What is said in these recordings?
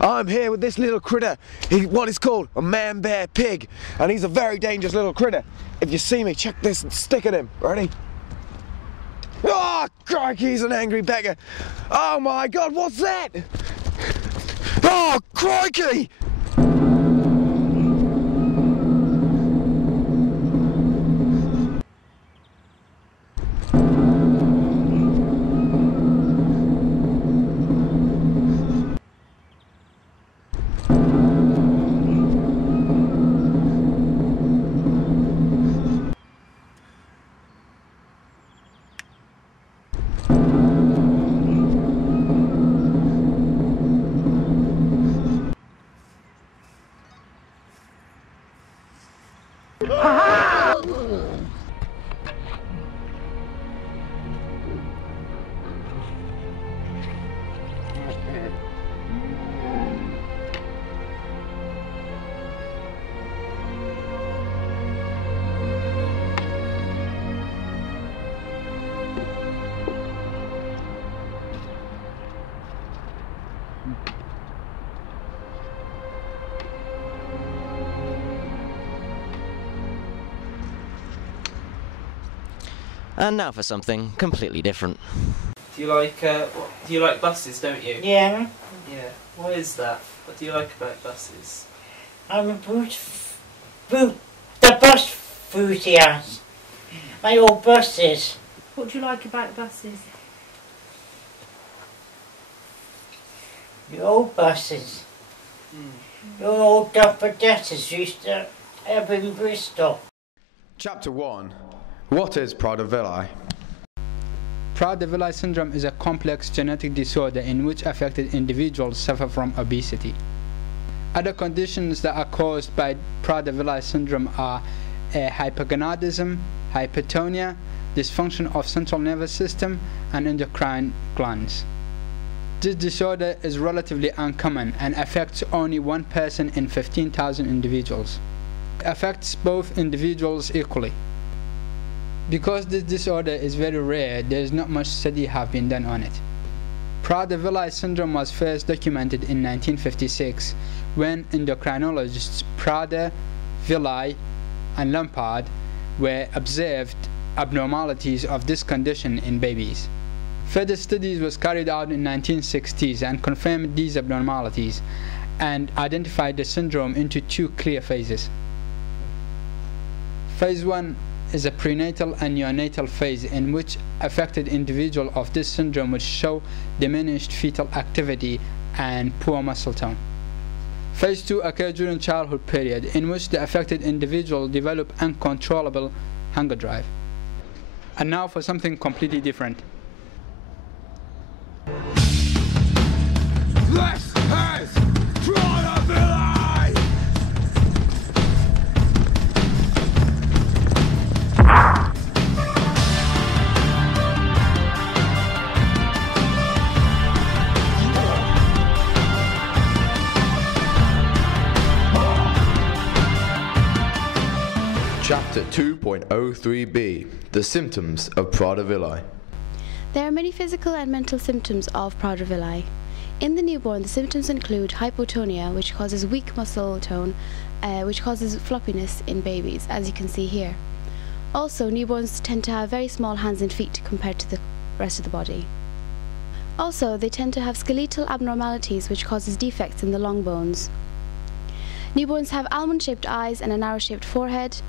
I'm here with this little critter. What is called a man-bear-pig, and he's a very dangerous little critter. If you see me, check this and stick at him. Ready? Oh, crikey, he's an angry beggar. Oh my God, what's that? Oh, crikey! And now for something completely different. Do you like buses, don't you? Yeah. Yeah. Why is that? What do you like about buses? I'm a the bus enthusiast. My old buses. What do you like about buses? The old buses. The old double deckers used to have in Bristol. Chapter 1. What is Prader-willi? Prader-willi syndrome is a complex genetic disorder in which affected individuals suffer from obesity. Other conditions that are caused by Prader-willi syndrome are hypogonadism, hypertonia, dysfunction of central nervous system, and endocrine glands. This disorder is relatively uncommon and affects only 1 person in 15,000 individuals. It affects both individuals equally. Because this disorder is very rare, there is not much study have been done on it. Prader-willi syndrome was first documented in 1956 when endocrinologists Prader, Willi, and Lampard were observed abnormalities of this condition in babies. Further studies was carried out in 1960s and confirmed these abnormalities and identified the syndrome into 2 clear phases. Phase 1 is a prenatal and neonatal phase in which affected individual of this syndrome would show diminished fetal activity and poor muscle tone. Phase 2 occurs during childhood period in which the affected individual develop uncontrollable hunger drive. And now for something completely different. This is Prader-willi! Chapter 2.03b. The symptoms of Prader-willi. There are many physical and mental symptoms of Prader-willi. In the newborn, the symptoms include hypotonia, which causes weak muscle tone, which causes floppiness in babies, as you can see here. Also, newborns tend to have very small hands and feet compared to the rest of the body. Also, they tend to have skeletal abnormalities, which causes defects in the long bones. Newborns have almond-shaped eyes and a narrow-shaped forehead,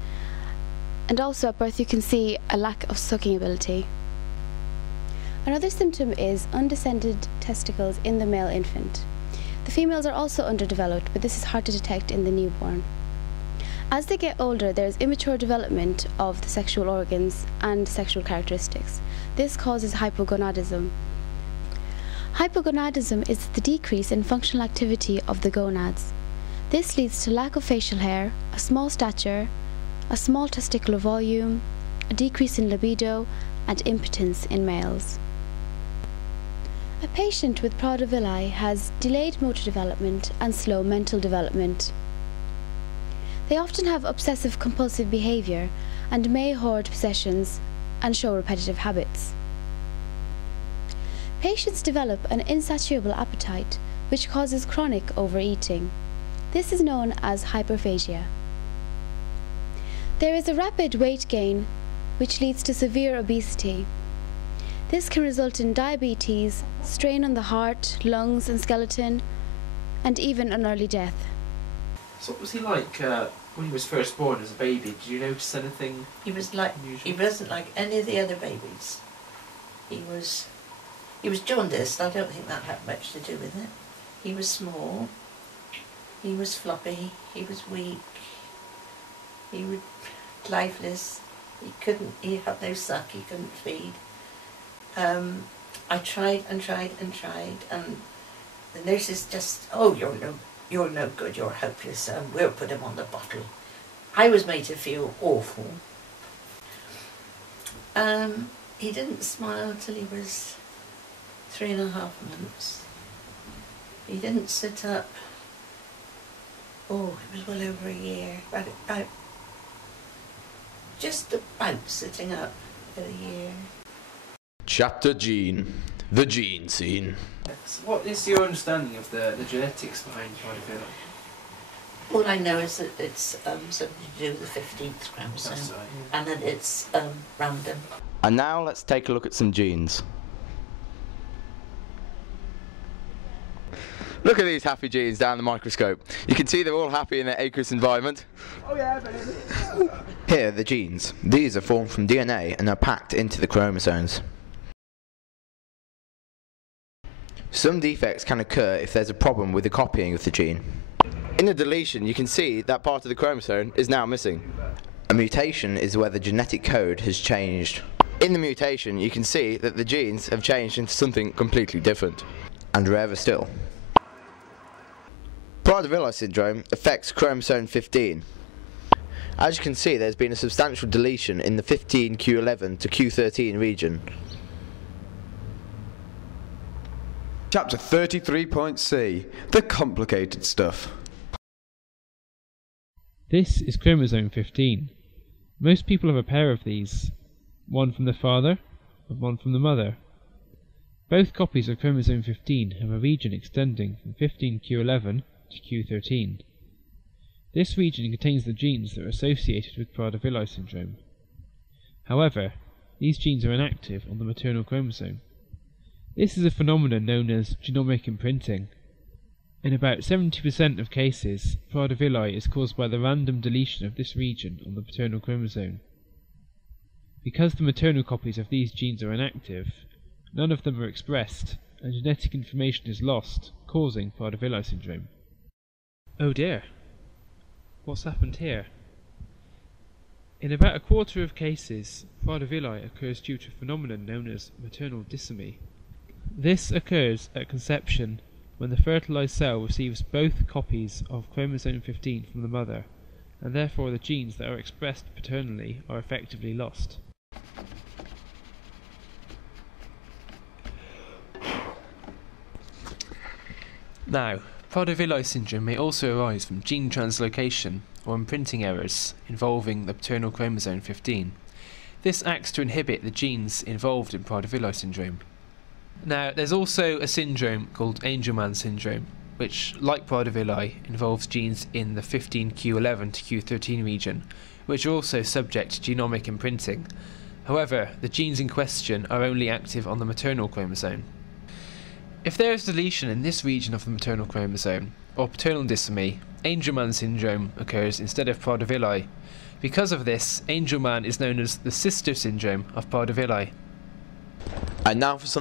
and also at birth you can see a lack of sucking ability. Another symptom is undescended testicles in the male infant. The females are also underdeveloped, but this is hard to detect in the newborn. As they get older, there is immature development of the sexual organs and sexual characteristics. This causes hypogonadism. Hypogonadism is the decrease in functional activity of the gonads. This leads to lack of facial hair, a small stature, a small testicular volume, a decrease in libido, and impotence in males. A patient with Prader-willi has delayed motor development and slow mental development. They often have obsessive-compulsive behavior and may hoard possessions and show repetitive habits. Patients develop an insatiable appetite, which causes chronic overeating. This is known as hyperphagia. There is a rapid weight gain, which leads to severe obesity. This can result in diabetes, strain on the heart, lungs and skeleton, and even an early death. So what was he like when he was first born as a baby? Did you notice anything He was like, unusual? he wasn't like any of the other babies. He was jaundiced. I don't think that had much to do with it. He was small. He was floppy. He was weak. He was lifeless. He had no suck. He couldn't feed. I tried and tried and tried, and the nurses just, oh, you're no good, you're hopeless, we'll put him on the bottle. I was made to feel awful. He didn't smile till he was 3.5 months. He didn't sit up. Oh, it was well over a year. Just about sitting up at a year. Chapter Gene. The gene scene. So what is your understanding of the genetics behind Prader-willi? All I know is that it's something to do with the 15th chromosome, That's right, and that it's random. And now let's take a look at some genes. Look at these happy genes down the microscope. You can see they're all happy in their aqueous environment. Oh yeah, baby. Here are the genes. These are formed from DNA and are packed into the chromosomes. Some defects can occur if there's a problem with the copying of the gene. In a deletion, you can see that part of the chromosome is now missing. A mutation is where the genetic code has changed. In the mutation, you can see that the genes have changed into something completely different. And rarer still, Prader-willi syndrome affects chromosome 15. As you can see, there's been a substantial deletion in the 15q11 to q13 region. Chapter 33.c. The complicated stuff. This is chromosome 15. Most people have a pair of these, one from the father and one from the mother. Both copies of chromosome 15 have a region extending from 15q11 to q13. This region contains the genes that are associated with Prader-willi syndrome. However, these genes are inactive on the maternal chromosome. This is a phenomenon known as genomic imprinting. In about 70% of cases, Prader-willi is caused by the random deletion of this region on the paternal chromosome. Because the maternal copies of these genes are inactive, none of them are expressed, and genetic information is lost, causing Prader-willi syndrome. Oh dear, what's happened here? In about a quarter of cases, Prader-willi occurs due to a phenomenon known as maternal disomy. This occurs at conception when the fertilized cell receives both copies of chromosome 15 from the mother, and therefore the genes that are expressed paternally are effectively lost. Now, Prader-willi syndrome may also arise from gene translocation or imprinting errors involving the paternal chromosome 15. This acts to inhibit the genes involved in Prader-willi syndrome. Now, there's also a syndrome called Angelman syndrome, which, like Prader-willi, involves genes in the 15q11 to q13 region, which are also subject to genomic imprinting. However, the genes in question are only active on the maternal chromosome. If there is deletion in this region of the maternal chromosome, or paternal disomy, Angelman syndrome occurs instead of Prader-willi. Because of this, Angelman is known as the sister syndrome of Prader-willi. And now for some